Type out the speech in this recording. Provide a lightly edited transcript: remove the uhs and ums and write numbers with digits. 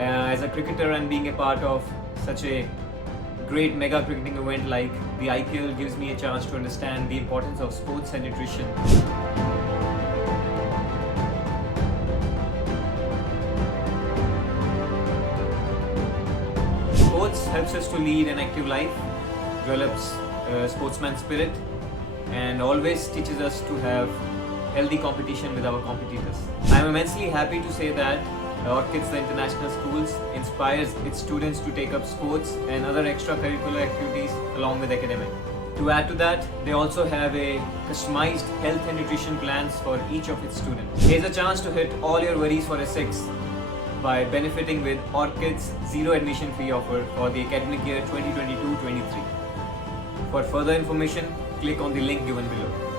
As a cricketer and being a part of such a great mega cricketing event like the IPL gives me a chance to understand the importance of sports and nutrition. Sports helps us to lead an active life, develops sportsman spirit, and always teaches us to have healthy competition with our competitors. I am immensely happy to say that Orchids, the international schools, inspires its students to take up sports and other extracurricular activities along with academic. To add to that, they also have a customized health and nutrition plans for each of its students. Here's a chance to hit all your worries for a six by benefiting with Orchids' zero admission fee offer for the academic year 2022-23. For further information, click on the link given below.